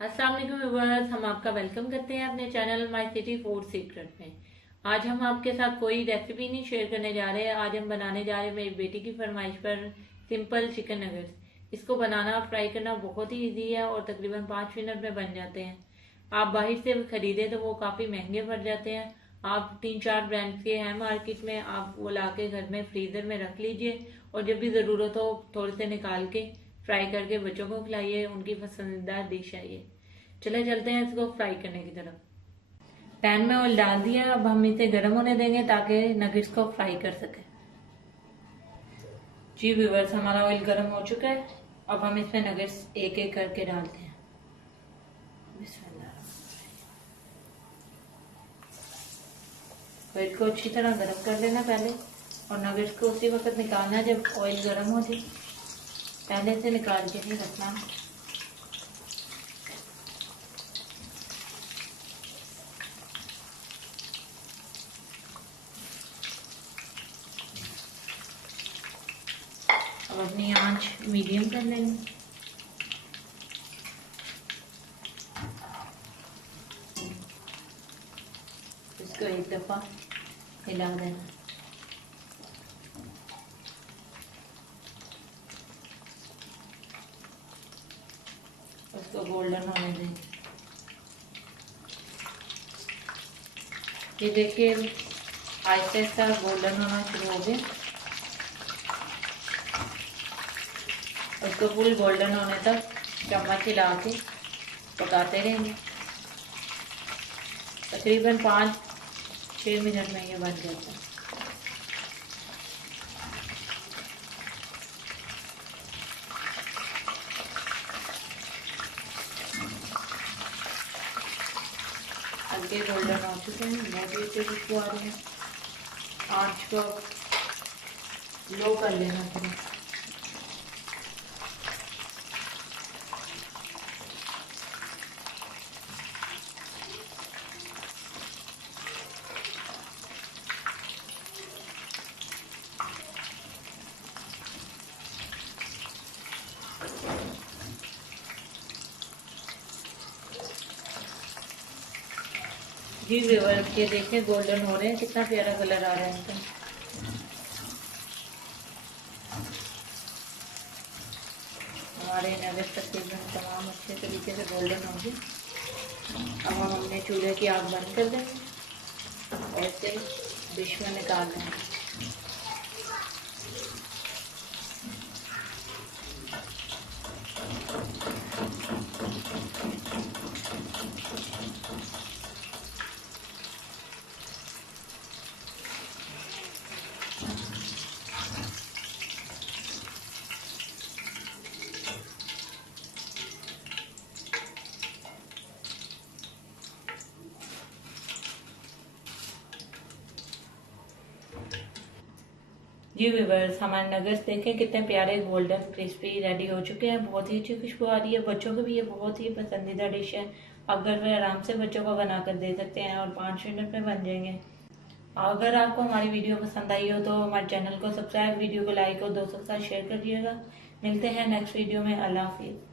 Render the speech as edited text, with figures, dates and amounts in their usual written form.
अस्सलाम वालेकुम व्यूअर्स, हम आपका वेलकम करते हैं अपने channel my city food secret में। आज हम आपके साथ कोई रेसिपी नहीं शेयर करने जा रहे हैं। आज हम बनाने जा रहे हैं मेरी बेटी की फरमाइश पर सिंपल चिकन नगेट्स। इसको बनाना और फ्राई करना बहुत ही इजी है और तकरीबन 5 मिनट में बन जाते हैं। आप बाहर से खरीदे तो वो काफ़ी महंगे पड़ जाते हैं। आप 3-4 ब्रांड के हैं मार्केट में, आप वो ला के घर में फ्रीज़र में रख लीजिए और जब भी ज़रूरत हो थोड़े से निकाल के फ्राई करके बच्चों को खिलाइए। उनकी पसंदीदा डिश है ये। चले चलते हैं इसको फ्राई करने की तरफ। पैन में ऑयल डाल दिया, अब हम इसे गर्म होने देंगे ताकि नगेट्स को फ्राई कर सके। जी व्यूअर्स, हमारा ऑयल गर्म हो चुका है। अब हम इसमें नगेट्स एक एक करके डालते हैं। ऑयल को अच्छी तरह गर्म कर लेना पहले, और नगेट्स को उसी वक्त निकालना जब ऑयल गर्म हो जाए। पहले से निकाल के नहीं रखना। अब अपनी आंच मीडियम कर लेंगे। इसको एक दफा हिला देना। उसको गोल्डन होने देंगे। ये देखिए आहिस्ता आहिस्ता गोल्डन होना शुरू हो गया। उसको फुल गोल्डन होने तक चम्मच हिला के पकाते रहेंगे। तकरीबन 5-6 मिनट में ये बन जाता है। हल्के गोल्डन हो चुके हैं, बहुत ही अच्छी खुशबू आ रही है। आँच को लो कर लेना थोड़ा। जी व्यूअर्स, ये देखिए गोल्डन हो रहे हैं, कितना प्यारा कलर आ रहा है इनका। हमारे नगेट्स तकरीबन तमाम अच्छे तरीके से गोल्डन होंगे। अब हम अपने चूल्हे की आग बंद कर देंगे, ऐसे डिश में निकाल देंगे। जी व्यूअर्स, हमारे नगेट्स देखें कितने प्यारे गोल्डन क्रिस्पी रेडी हो चुके हैं। बहुत ही अच्छी खुशबू आ रही है। बच्चों को भी ये बहुत ही पसंदीदा डिश है। आप घर में आराम से बच्चों को बनाकर दे सकते हैं और 5 मिनट में बन जाएंगे। अगर आपको हमारी वीडियो पसंद आई हो तो हमारे चैनल को सब्सक्राइब, वीडियो को लाइक और दोस्तों के साथ शेयर करिएगा। मिलते हैं नेक्स्ट वीडियो में। अल्लाह हाफिज़।